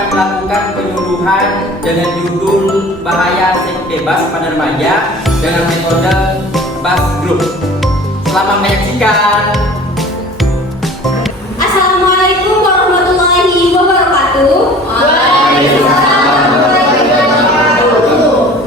akan melakukan penyuluhan dengan judul bahaya seks bebas pada remaja dengan metode Bas Group. Selamat menyaksikan. Assalamualaikum warahmatullahi wabarakatuh.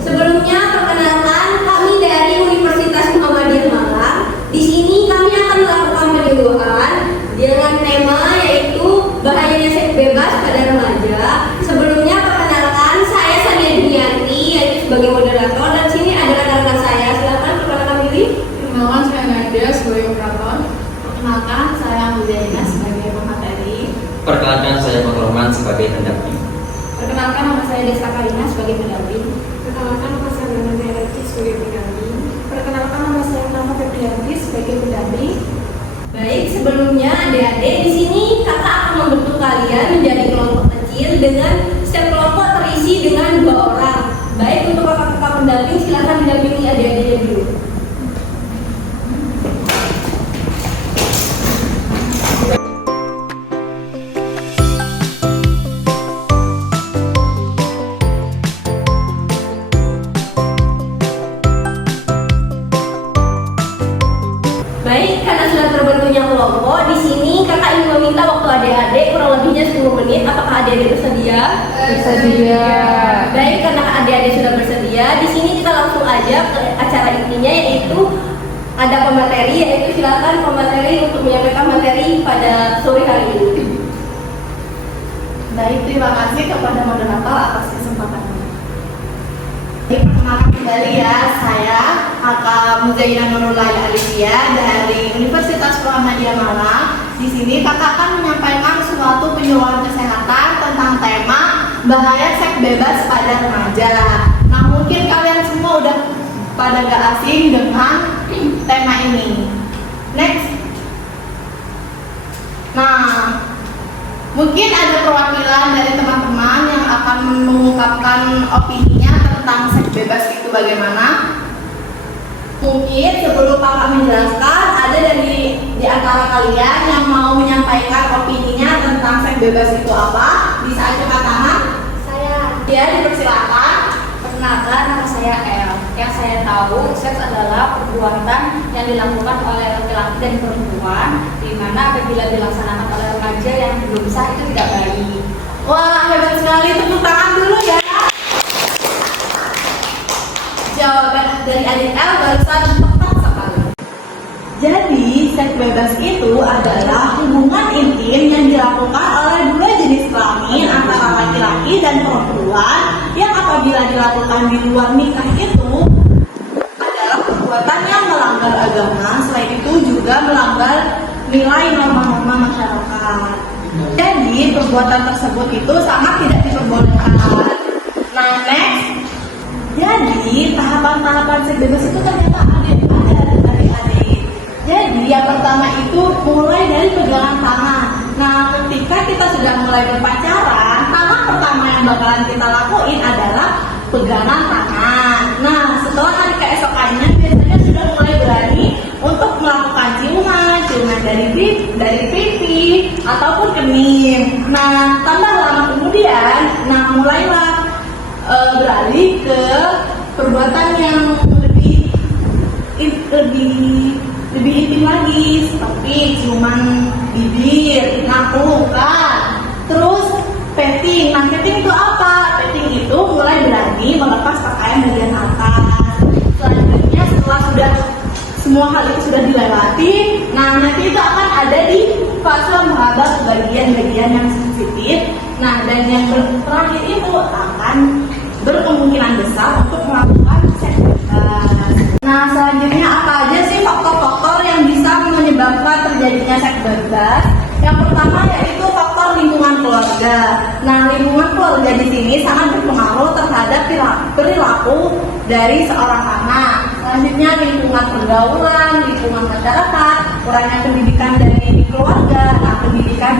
Sebelumnya perkenalkan, kami dari Universitas Muhammadiyah Malang. Di sini kami akan melakukan penyuluhan dengan tema yaitu bahayanya seks bebas pada remaja. Sebelumnya perkenalkan, saya Sania Dunianti yaitu sebagai moderator, dan sini ada rekan-rekan saya. Silakan perkenalkan diri. Perkenalkan, saya Nadia sebagai operator. Perkenalkan, saya Muzayna sebagai pemateri. Perkenalkan, saya Pak Rohman sebagai pendamping. Perkenalkan, nama saya Desta Karina sebagai pendamping. Perkenalkan, nama saya Nana Erki sebagai pendamping. Perkenalkan, nama saya Nama Febrianti sebagai pendamping. Baik, sebelumnya adik-adik, di sini kakak akan membentuk kalian menjadi kelompok kecil dengan setiap kelompok terisi dengan 2 orang. Baik, untuk kakak-kakak pendamping silakan mendampingi adik-adiknya dulu. Baik, karena sudah terbentuknya kelompok, di sini kakak ingin meminta waktu adik-adik kurang lebihnya 10 menit. Apakah adik-adik bersedia? Bersedia. Baik, karena adik-adik sudah bersedia, di sini kita langsung aja ke acara intinya, yaitu ada pemateri, yaitu silakan pemateri untuk menyampaikan materi pada sore hari ini. Baik, terima kasih kepada moderator atas kesempatannya. Perkenalkan kembali ya, saya Kakak Muzayna Nurullah Alifia dari Universitas Muhammadiyah Malang. Di sini kakak akan menyampaikan suatu penyuluhan kesehatan tentang tema bahaya seks bebas pada remaja. Nah, mungkin kalian semua udah pada gak asing dengan tema ini. Next. Nah, mungkin ada perwakilan dari teman-teman yang akan mengungkapkan opininya tentang seks bebas itu bagaimana. Mungkin sebelum kakak menjelaskan, ada dari di antara kalian yang mau menyampaikan opininya tentang seks bebas itu apa? Bisa angkat tangan. Saya. Ya, dipersilakan. Perkenalkan, nama saya El. Yang saya tahu, seks adalah perbuatan yang dilakukan oleh laki-laki dan perempuan, di mana apabila dilaksanakan oleh remaja yang belum sah itu tidak baik. Wah, hebat sekali, tepuk tangan dulu ya. Jawaban dari adik L barusan tepat sekali. Jadi, seks bebas itu adalah hubungan intim yang dilakukan oleh 2 jenis kelamin antara laki-laki dan perempuan yang apabila dilakukan di luar nikah itu adalah perbuatan yang melanggar agama. Selain itu juga melanggar nilai norma-norma masyarakat. Jadi, perbuatan tersebut itu sangat tidak diperbolehkan. Nah, next. Jadi, tahapan-tahapan seks bebas itu ternyata ada adik-adik. Jadi, yang pertama itu mulai dari pegangan tangan. Nah, ketika kita sudah mulai berpacaran, tahap pertama yang bakalan kita lakuin adalah pegangan tangan. Nah, setelah hari keesokannya biasanya sudah mulai berani untuk melakukan ciuman dari pipi ataupun kening. Nah, tambah lama kemudian, mulailah beralih ke perbuatan yang lebih intim lagi, seperti ciuman bibir, pelukan, terus petting. Nah, petting itu apa? Petting itu mulai berani melepas pakaian bagian atas. Selanjutnya, setelah sudah semua hal itu sudah dilewati, nanti itu akan ada di fase meraba ke bagian-bagian yang sensitif. Nah, dan yang terakhir itu akan berkemungkinan besar untuk melakukan seks bebas. Nah, selanjutnya apa aja sih faktor-faktor yang bisa menyebabkan terjadinya seks bebas? Yang pertama yaitu faktor lingkungan keluarga. Nah, lingkungan keluarga di sini sangat berpengaruh terhadap perilaku dari seorang anak. Selanjutnya lingkungan pergaulan, lingkungan masyarakat, kurangnya pendidikan dari keluarga. Nah, pendidikan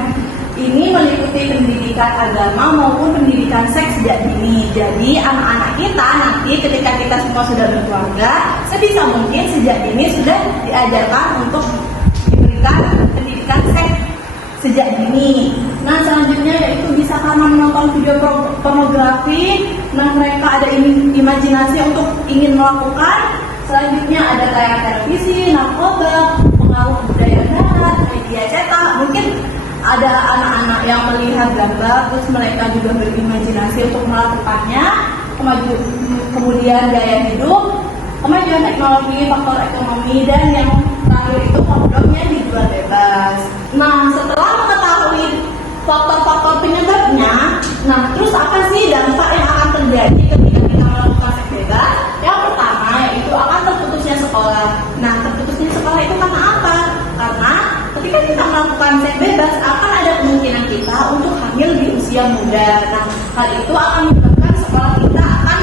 ini meliputi pendidikan agama maupun pendidikan seks sejak dini. Jadi anak-anak kita nanti ketika kita semua sudah berkeluarga, sebisa mungkin sejak dini sudah diajarkan untuk diberikan pendidikan seks sejak dini. Nah, selanjutnya yaitu bisa karena menonton video pornografi, nah mereka ada imajinasi untuk ingin melakukan. Selanjutnya ada tayangan televisi, narkoba, pengaruh budaya barat, media cetak. Mungkin ada anak-anak yang melihat gambar, terus mereka juga berimajinasi untuk melakukannya. Kemudian gaya hidup, kemajuan teknologi, faktor ekonomi, dan yang terakhir itu kondomnya dijual bebas. Nah, setelah mengetahui faktor-faktor penyebabnya, nah terus apa sih dampak yang akan terjadi ketika kita melakukan seks bebas? Yang pertama yaitu akan terputusnya sekolah. Nah, terputusnya sekolah itu karena apa? Karena ketika kita melakukan seks bebas akan ada kemungkinan kita untuk hamil di usia muda. Nah, hal itu akan menyebabkan sekolah kita akan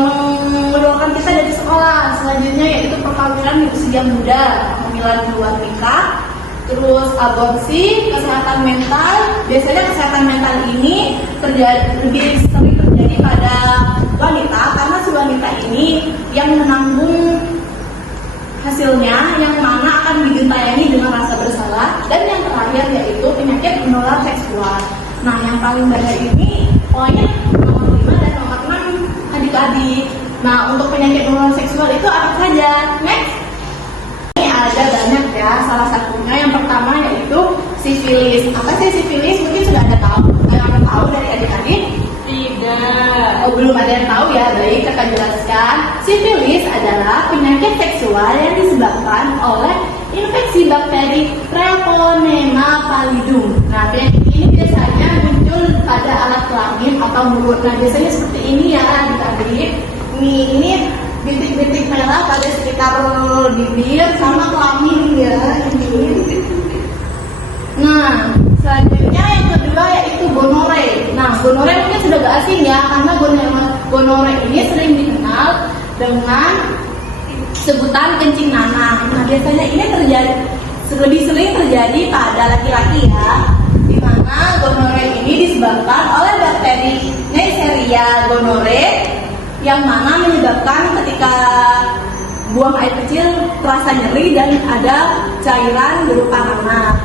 mengeluarkan kita dari sekolah. Selanjutnya yaitu perkawinan di usia muda, kehamilan di luar nikah, terus aborsi, kesehatan mental. Biasanya kesehatan mental ini lebih sering terjadi pada wanita karena si wanita ini yang menanggung hasilnya, yang mana akan digentayangi dengan rasa bersalah. Dan yang terakhir yaitu penyakit menular seksual. Nah, yang paling banyak ini pokoknya nomor 5 dan nomor 6 adik-adik. Nah, untuk penyakit menular seksual itu apa saja? Next. Ini ada banyak ya, salah satunya yang pertama yaitu sifilis. Apa sih sifilis? Mungkin sudah ada yang tahu dari adik-adik? Tidak. Oh, belum ada yang tahu ya. Baik, kita jelaskan. Sifilis adalah penyakit seksual yang disebabkan oleh infeksi bakteri Treponema pallidum. Nah, penyakit ini biasanya muncul pada alat kelamin atau mulut. Nah, biasanya seperti ini ya adik-adik. Ini bintik-bintik merah pada sekitar bibir sama kelamin ya ini. Nah, selanjutnya yang kedua yaitu gonore. Nah, gonore mungkin sudah gak asing ya, karena gonore ini sering dikenal dengan sebutan kencing nanah. Nah, biasanya ini lebih sering terjadi pada laki-laki ya, di mana gonore ini disebabkan oleh bakteri Neisseria gonorrhoeae, yang mana menyebabkan ketika buang air kecil terasa nyeri dan ada cairan berupa nanah.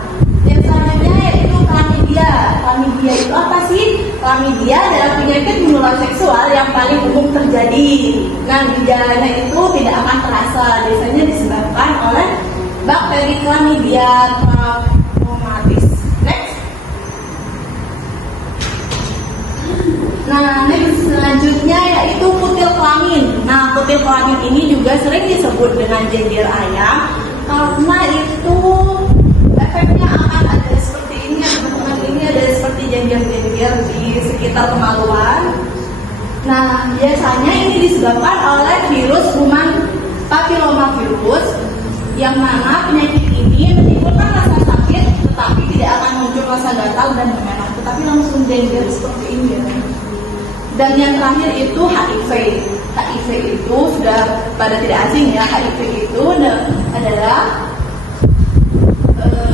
Yang selanjutnya yaitu chlamydia. Chlamydia itu apa sih? Chlamydia adalah penyakit menular seksual yang paling umum terjadi. Nah, gejalanya itu tidak akan terasa. Biasanya disebabkan oleh bakteri Chlamydia trachomatis. Next. Nah, selanjutnya yaitu kutil kelamin. Nah, kutil kelamin ini juga sering disebut dengan jenjer ayam karena itu efeknya akan ada seperti ini, teman-teman. Ini ada seperti jenjer-jenjer di sekitar kemaluan. Nah, biasanya ini disebabkan oleh virus human papillomavirus, yang mana penyakit ini menimbulkan rasa sakit tetapi tidak akan muncul rasa gatal dan memerah, tetapi langsung jenjer seperti ini ya. Dan yang terakhir itu HIV. HIV itu sudah pada tidak asing ya. HIV itu adalah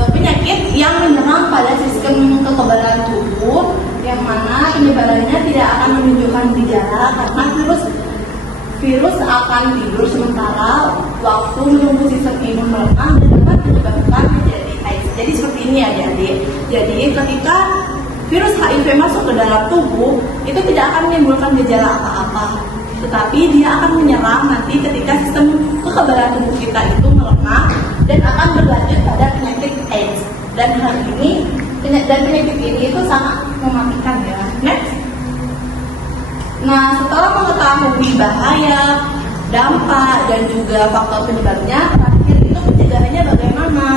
penyakit yang menyerang pada sistem kekebalan tubuh, yang mana penyebarannya tidak akan menunjukkan gejala karena virus akan tidur sementara waktu menunggu sistem imun melemah dan dapat menyebabkan menjadi AIDS. Jadi seperti ini ya adik-adik. Jadi ketika virus HIV masuk ke dalam tubuh, itu tidak akan menimbulkan gejala apa-apa, tetapi dia akan menyerang nanti ketika sistem kekebalan tubuh kita itu melemah dan akan berlanjut pada penyakit AIDS. Dan hal ini, penyakit ini itu sangat mematikan ya. Next. Nah, setelah mengetahui bahaya, dampak, dan juga faktor penyebabnya, terakhir itu pencegahannya bagaimana?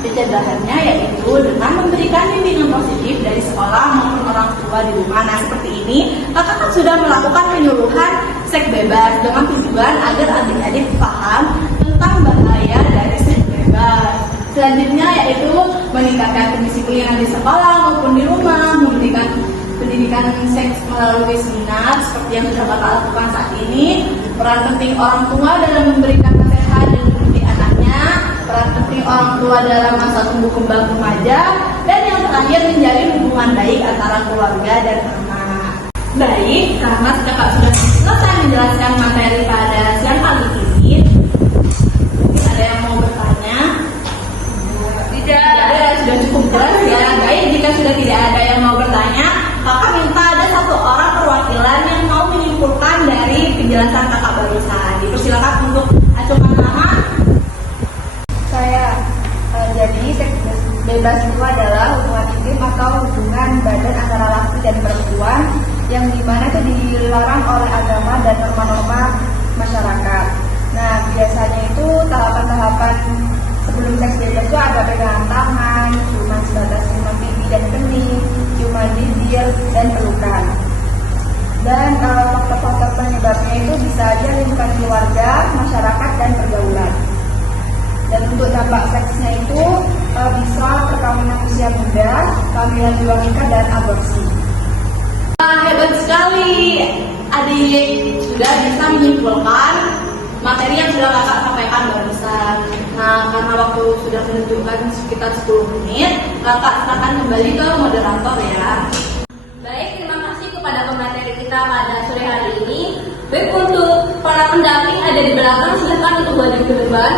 Pencegahannya yaitu dengan memberikan bimbingan positif dari sekolah maupun orang tua di rumah. Nah, seperti ini, kakak kan sudah melakukan penyuluhan seks bebas dengan tujuan agar adik-adik paham tentang bahaya dari seks bebas. Selanjutnya yaitu meningkatkan kedisiplinan di sekolah maupun di rumah, memberikan pendidikan seks melalui seminar seperti yang sudah kakak lakukan saat ini. Peran penting orang tua dalam memberikan nasihat dan mendidik anaknya, peran penting orang tua dalam masa tumbuh kembang remaja, dan yang terakhir menjalin hubungan baik antara keluarga dan anak. Baik, karena kakak sudah selesai menjelaskan materi pada siang kali ini, mungkin ada yang mau bertanya? Tidak, sudah cukup jelas jika sudah tidak ada yang mau bertanya, kakak minta ada satu orang perwakilan yang mau menyimpulkan dari penjelasan kakak barusan. Dipersilakan untuk acungkan tangan. Saya jadi seks bebas itu adalah hubungan intim atau hubungan badan antara laki dan perempuan yang dimana itu dilarang oleh agama dan norma-norma masyarakat. Nah, biasanya itu tahapan-tahapan sebelum seks bebas itu ada pegangan tangan, cuma sebatas ciuman pipi dan kening, ciuman bibir dan pelukan. Dan faktor-faktor penyebabnya itu bisa aja lingkungan keluarga, masyarakat dan pergaulan. Dan untuk dampak seksnya itu bisa perkawinan usia muda, kehamilan di luar nikah dan aborsi. Hebat sekali, adik sudah bisa menyimpulkan materi yang sudah kakak sampaikan barusan. Nah, karena waktu sudah menunjukkan sekitar 10 menit, kakak akan kembali ke moderator ya. Baik, terima kasih kepada pemateri kita pada sore hari ini. Baik, untuk para pendamping ada di belakang, silakan untuk maju ke depan.